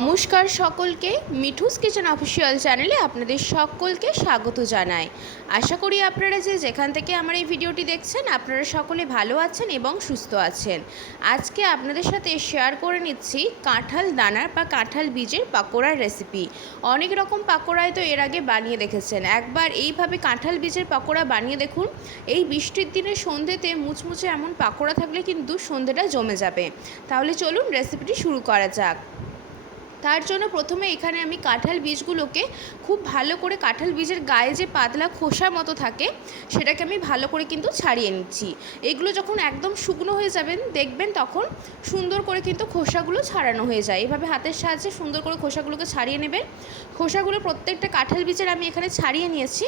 নমস্কার সকলকে, Mithu's kitchen official চ্যানেলে আপনাদের সকলকে স্বাগত জানাই। আশা করি আপনারা যেখান থেকে আমার এই ভিডিওটি দেখছেন আপনারা সকলে ভালো আছেন এবং সুস্থ আছেন। আজকে আপনাদের সাথে শেয়ার করে নিচ্ছি কাঁঠাল দানার বা কাঁঠাল বীজের পাকোড়ার রেসিপি। অনেক রকম পাকোড়ায় তো এর আগে বানিয়ে দেখেছেন, একবার এইভাবে কাঁঠাল বীজের পাকোড়া বানিয়ে দেখুন। এই বৃষ্টির দিনে সন্ধ্যেতে মুচমুচে এমন পাকোড়া থাকলে কিন্তু সন্ধ্যেটা জমে যাবে। তাহলে চলুন রেসিপিটি শুরু করা যাক। তার জন্য প্রথমে এখানে আমি কাঁঠাল বীজগুলোকে খুব ভালো করে, কাঁঠাল বীজের গায়ে যে পাতলা খোসা মতো থাকে সেটাকে আমি ভালো করে কিন্তু ছাড়িয়ে নিচ্ছি। এগুলো যখন একদম শুকনো হয়ে যাবেন দেখবেন তখন সুন্দর করে কিন্তু খোসাগুলো ছাড়ানো হয়ে যায়। এভাবে হাতের সাহায্যে সুন্দর করে খোসাগুলোকে ছাড়িয়ে নেবেন। খোসাগুলো প্রত্যেকটা কাঁঠাল বীজের আমি এখানে ছাড়িয়ে নিয়েছি।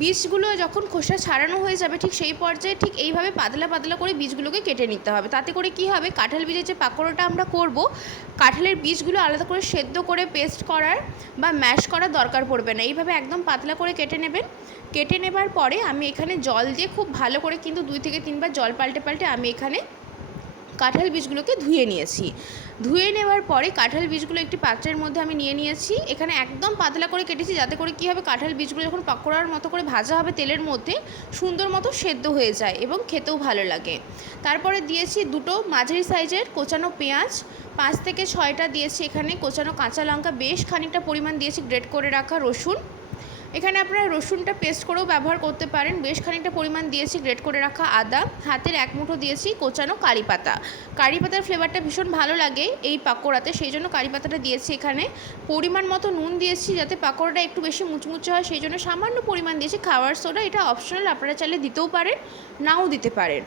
বীজগুলো যখন খোসা ছাড়ানো হয়ে যাবে ঠিক সেই পর্যায়ে ঠিক এইভাবে পাতলা পাতলা করে বীজগুলোকে কেটে নিতে হবে। তাতে করে কি হবে, কাঁঠাল বীজের যে পাকোড়াটা আমরা করব, কাঁঠালের বীজগুলো আলাদা করে সেদ্ধ করে পেস্ট করার বা ম্যাশ করার দরকার পড়বে না। এইভাবে একদম পাতলা করে কেটে নেবেন। কেটে নেবার পরে আমি এখানে জল দিয়ে খুব ভালো করে কিন্তু 2 থেকে 3 বার জল পাল্টে পাল্টে আমি এখানে কাঁঠাল বীজগুলোকে ধুয়ে নিয়েছি। ধুয়ে নেওয়ার পরে কাঁঠাল বীজগুলো একটি পাত্রের মধ্যে আমি নিয়ে নিয়েছি। এখানে একদম পাতলা করে কেটেছি যাতে করে কী হবে, কাঁঠাল বীজগুলো যখন পাকোড়ার মতো করে ভাজা হবে তেলের মধ্যে সুন্দর মতো সেদ্ধ হয়ে যায় এবং খেতেও ভালো লাগে। তারপরে দিয়েছি 2টো মাঝারি সাইজের কোচানো পেঁয়াজ, 5 থেকে 6টা দিয়েছি এখানে কোচানো কাঁচা লঙ্কা, বেশ খানিকটা পরিমাণ দিয়েছি গ্রেট করে রাখা রসুন। এখানে আপনারা রসুনটা পেস্ট করেও ব্যবহার করতে পারেন। বেশ খানিকটা পরিমাণ দিয়েছি গ্রেট করে রাখা আদা, হাতের 1 মুঠো দিয়েছি কোচানো কারি পাতা। কারি পাতার ফ্লেভারটা ভীষণ ভালো লাগে এই পাকোড়াতে, সেই জন্য কারি পাতাটা দিয়েছি এখানে। পরিমাণ মতো নুন দিয়েছি যাতে পাকোড়াটা একটু বেশি মুচমুচে হয়, সেই জন্য সামান্য পরিমাণ দিয়েছি খাবার সোডা। এটা অপশনাল, আপনারা চাইলে দিতেও পারেন, নাও দিতে পারেন।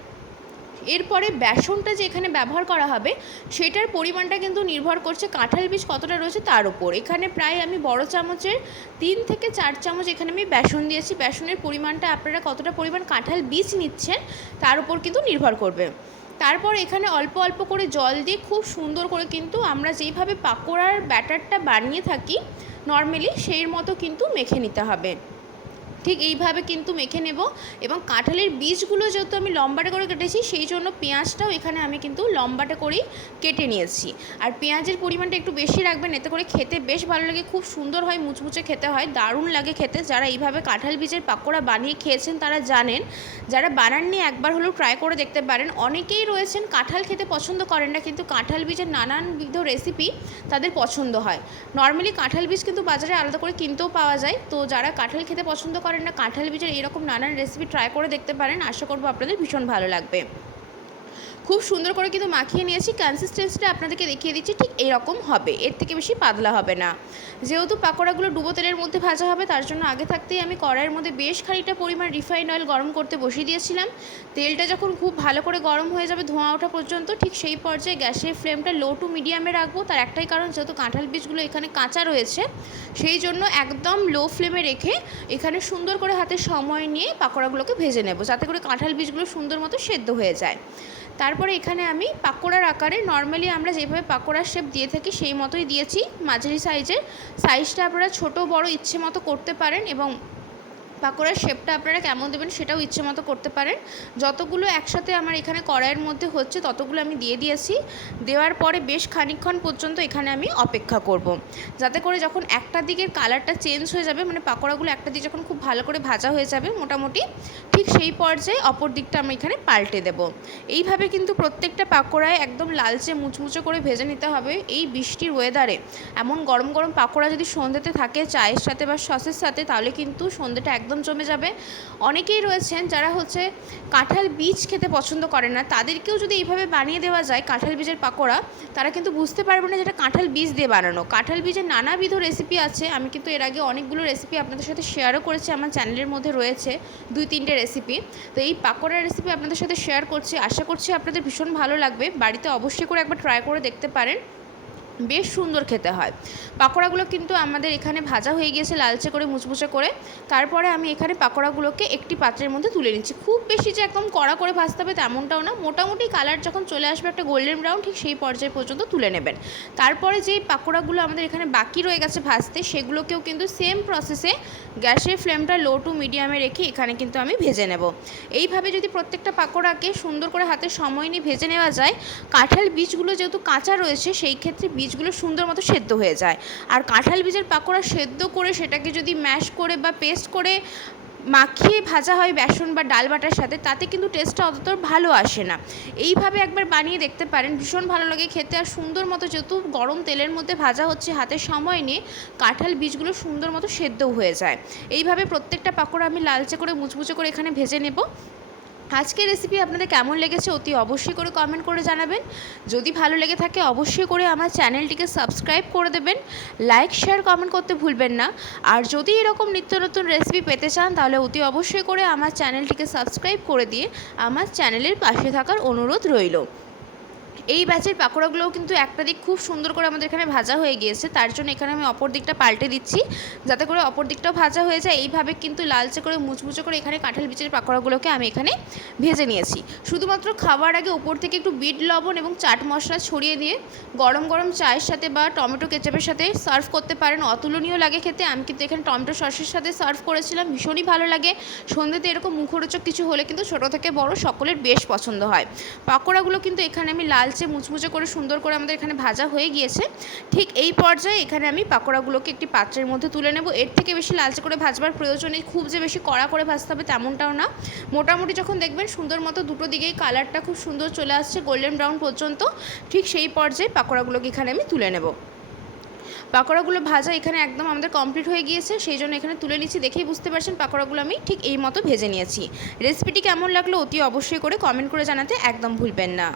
এরপরে বেসনটা যে এখানে ব্যবহার করা হবে সেটার পরিমাণটা কিন্তু নির্ভর করছে কাঁঠাল বীজ কতটা রয়েছে তার উপর। এখানে প্রায় আমি বড় চামচের 3 থেকে 4 চামচ এখানে আমি বেসন দিয়েছি। বেসনের পরিমাণটা আপনারা কতটা পরিমাণ কাঁঠাল বীজ নিচ্ছেন তার উপর কিন্তু নির্ভর করবে। তারপর এখানে অল্প অল্প করে জল দিয়ে খুব সুন্দর করে কিন্তু আমরা যেইভাবে পাকোড়ার ব্যাটারটা বানিয়ে থাকি নর্মালি সেই মতো কিন্তু মেখে নিতে হবে। ঠিক এইভাবে কিন্তু মেখে নেব। এবং কাঁঠালের বীজগুলো যেহেতু আমি লম্বাটে করে কেটেছি সেই জন্য পেঁয়াজটাও এখানে আমি কিন্তু লম্বাটে করেই কেটে নিয়েছি। আর পেঁয়াজের পরিমাণটা একটু বেশি রাখবেন, এতে করে খেতে বেশ ভালো লাগে, খুব সুন্দর হয়, মুচমুচে খেতে হয়, দারুণ লাগে খেতে। যারা এইভাবে কাঁঠাল বীজের পাকোড়া বানিয়ে খেয়েছেন তারা জানেন, যারা বানাননি একবার হলেও ট্রাই করে দেখতে পারেন। অনেকেই রয়েছেন কাঁঠাল খেতে পছন্দ করেন না, কিন্তু কাঁঠাল বীজের নানানবিধ রেসিপি তাদের পছন্দ হয়। নর্মালি কাঁঠাল বীজ কিন্তু বাজারে আলাদা করে কিনতেও পাওয়া যায়। তো যারা কাঁঠাল খেতে পছন্দ করেন না, কাঁঠাল বীজের এরকম নানান রেসিপি ট্রাই করে দেখতে পারেন। আশা করব আপনাদের ভীষণ ভালো লাগবে। খুব সুন্দর করে কিন্তু মাখিয়ে নিয়েছি। কনসিস্টেন্সিটা আপনাদেরকে দেখিয়ে দিচ্ছি, ঠিক এরকম হবে, এর থেকে বেশি পাতলা হবে না। যেহেতু পাকোড়াগুলো ডুবো তেলের মধ্যে ভাজা হবে তার জন্য আগে থাকতেই আমি কড়াইয়ের মধ্যে বেশ খানিকটা পরিমাণ রিফাইন্ড অয়েল গরম করতে বসিয়ে দিয়েছিলাম। তেলটা যখন খুব ভালো করে গরম হয়ে যাবে ধোঁয়া ওঠা পর্যন্ত, ঠিক সেই পর্যায়ে গ্যাসের ফ্লেমটা লো টু মিডিয়ামে রাখবো। তার একটাই কারণ, যেহেতু কাঁঠাল বীজগুলো এখানে কাঁচা রয়েছে সেই জন্য একদম লো ফ্লেমে রেখে এখানে সুন্দর করে হাতে সময় নিয়ে পাকোড়াগুলোকে ভেজে নেব যাতে করে কাঁঠাল বীজগুলো সুন্দর মতো সেদ্ধ হয়ে যায়। তারপরে এখানে আমি পাকোড়ার আকারে নর্মালি আমরা যেভাবে পাকোড়ার শেপ দিয়ে থাকি সেই মতোই দিয়েছি মাঝারি সাইজের। সাইজটা আপনারা ছোট বড় ইচ্ছে মতো করতে পারেন এবং পাকোড়ার শেপটা আপনারা কেমন দেবেন সেটাও ইচ্ছে মতো করতে পারেন। যতগুলো একসাথে আমার এখানে কড়াইয়ের মধ্যে হচ্ছে ততগুলো আমি দিয়ে দিয়েছি। দেওয়ার পরে বেশ খানিকক্ষণ পর্যন্ত এখানে আমি অপেক্ষা করব, যাতে করে যখন একটা দিকের কালারটা চেঞ্জ হয়ে যাবে, মানে পাকোড়াগুলো একটা দিক যখন খুব ভালো করে ভাজা হয়ে যাবে মোটামুটি, ঠিক সেই পর্যায়ে অপর দিকটা আমি এখানে পাল্টে দেব। এইভাবে কিন্তু প্রত্যেকটা পাকোড়ায় একদম লালচে মুচমুচে করে ভেজে নিতে হবে। এই বৃষ্টির ওয়েদারে এমন গরম গরম পাকোড়া যদি সন্ধ্যেতে থাকে চায়ের সাথে বা সসের সাথে তাহলে কিন্তু সন্ধ্যেটা একদম জমে যাবে। অনেকেই রয়েছেন যারা কাঁঠাল বীজ খেতে পছন্দ করেন না, তাদেরকেও যদি এইভাবে বানিয়ে দেওয়া যায় কাঁঠাল বীজের পাকোড়া, তারা কিন্তু বুঝতে পারবে না যেটা কাঁঠাল বীজ দিয়ে বানানো। কাঁঠাল বীজের নানাবিধ রেসিপি আছে, আমি কিন্তু এর আগে অনেকগুলো রেসিপি আপনাদের সাথে শেয়ারও করেছি, আমার চ্যানেলের মধ্যে রয়েছে 2-3টে রেসিপি। তো এই পাকোড়ার রেসিপি আপনাদের সাথে শেয়ার করছি, আশা করছি আপনাদের ভীষণ ভালো লাগবে। বাড়িতে অবশ্যই করে একবার ট্রাই করে দেখতে পারেন, বেশ সুন্দর খেতে হয়। পাকোড়াগুলো কিন্তু আমাদের এখানে ভাজা হয়ে গিয়েছে লালচে করে মুচমুচে করে। তারপরে আমি এখানে পাকোড়াগুলোকে একটি পাত্রের মধ্যে তুলে নিচ্ছি। খুব বেশি যে একদম কড়া করে ভাজতে হবে তেমনটাও না, মোটামুটি কালার যখন চলে আসবে একটা গোল্ডেন ব্রাউন ঠিক সেই পর্যায় পর্যন্ত তুলে নেবেন। তারপরে যেই পাকোড়াগুলো আমাদের এখানে বাকি রয়ে গেছে ভাজতে সেগুলোকেও কিন্তু সেম প্রসেসে গ্যাসের ফ্লেমটা লো টু মিডিয়ামে রেখে এখানে কিন্তু আমি ভেজে নেব। এইভাবে যদি প্রত্যেকটা পাকোড়াকে সুন্দর করে হাতে সময় নিয়ে ভেজে নেওয়া যায়, কাঁঠাল বীজগুলো যেহেতু কাঁচা রয়েছে সেই ক্ষেত্রে বীজ বীজগুলো সুন্দর মতো সেদ্ধ হয়ে যায়। আর কাঁঠাল বীজের পাকোড়া সেদ্ধ করে সেটাকে যদি ম্যাশ করে বা পেস্ট করে মাখিয়ে ভাজা হয় বেসন বা ডাল বাটার সাথে, তাতে কিন্তু টেস্টটা অতটা ভালো আসে না। এইভাবে একবার বানিয়ে দেখতে পারেন, ভীষণ ভালো লাগে খেতে। আর সুন্দর মতো যেহেতু গরম তেলের মধ্যে ভাজা হচ্ছে, হাতে সময় নিয়ে কাঁঠাল বীজগুলো সুন্দর মতো সেদ্ধও হয়ে যায়। এইভাবে প্রত্যেকটা পাকোড়া আমি লালচে করে মুচমুচে করে এখানে ভেজে নেব। আজকের রেসিপি আপনাদের কেমন লেগেছে অতি অবশ্যই করে কমেন্ট করে জানাবেন। যদি ভালো লেগে থাকে অবশ্যই করে আমার চ্যানেলটিকে সাবস্ক্রাইব করে দেবেন, লাইক শেয়ার কমেন্ট করতে ভুলবেন না। আর যদি এরকম নিত্য নতুন রেসিপি পেতে চান তাহলে অতি অবশ্যই করে আমার চ্যানেলটিকে সাবস্ক্রাইব করে দিয়ে আমার চ্যানেলের পাশে থাকার অনুরোধ রইল। এই ব্যাচের পাকোড়াগুলোও কিন্তু একটা দিক খুব সুন্দর করে আমাদের এখানে ভাজা হয়ে গিয়েছে, তার জন্য এখানে আমি অপর দিকটা পাল্টে দিচ্ছি যাতে করে অপর দিকটাও ভাজা হয়ে যায়। এইভাবে কিন্তু লালচে করে মুচমুচে করে এখানে কাঁঠাল বীজের পাকোড়াগুলোকে আমি এখানে ভেজে নিয়েছি। শুধুমাত্র খাওয়ার আগে উপর থেকে একটু বিট লবণ এবং চাট মশলা ছড়িয়ে দিয়ে গরম গরম চায়ের সাথে বা টমেটো কেচাপের সাথে সার্ভ করতে পারেন, অতুলনীয় লাগে খেতে। আমি কিন্তু এখানে টমেটো সসের সাথে সার্ভ করেছিলাম, ভীষণই ভালো লাগে। সন্ধ্যেতে এরকম মুখরোচক কিছু হলে কিন্তু ছোটো থেকে বড় সকলের বেশ পছন্দ হয়। পাকোড়াগুলো কিন্তু এখানে আমি লালচে মুচমুচে করে সুন্দর করে আমাদের এখানে ভাজা হয়ে গিয়েছে। ঠিক এই পর্যায়ে এখানে আমি পাকোড়াগুলোকে একটি পাত্রের মধ্যে তুলে নেব। এর থেকে বেশি লালচে করে ভাজবার প্রয়োজন নেই, খুব যে বেশি কড়া করে ভাজতে হবে তেমনটাও না। মোটামুটি যখন দেখবেন সুন্দর মতো দুটো দিকেই কালারটা খুব সুন্দর চলে আসছে গোল্ডেন ব্রাউন পর্যন্ত, ঠিক সেই পর্যায়ে পাকোড়াগুলোকে এখানে আমি তুলে নেব। পাকোড়াগুলো ভাজা এখানে একদম আমাদের কমপ্লিট হয়ে গিয়েছে, সেই জন্য এখানে তুলে নিচ্ছি। দেখেই বুঝতে পারছেন পাকোড়াগুলো আমি ঠিক এই মতো ভেজে নিয়েছি। রেসিপিটি কেমন লাগলো অতি অবশ্যই করে কমেন্ট করে জানাতে একদম ভুলবেন না।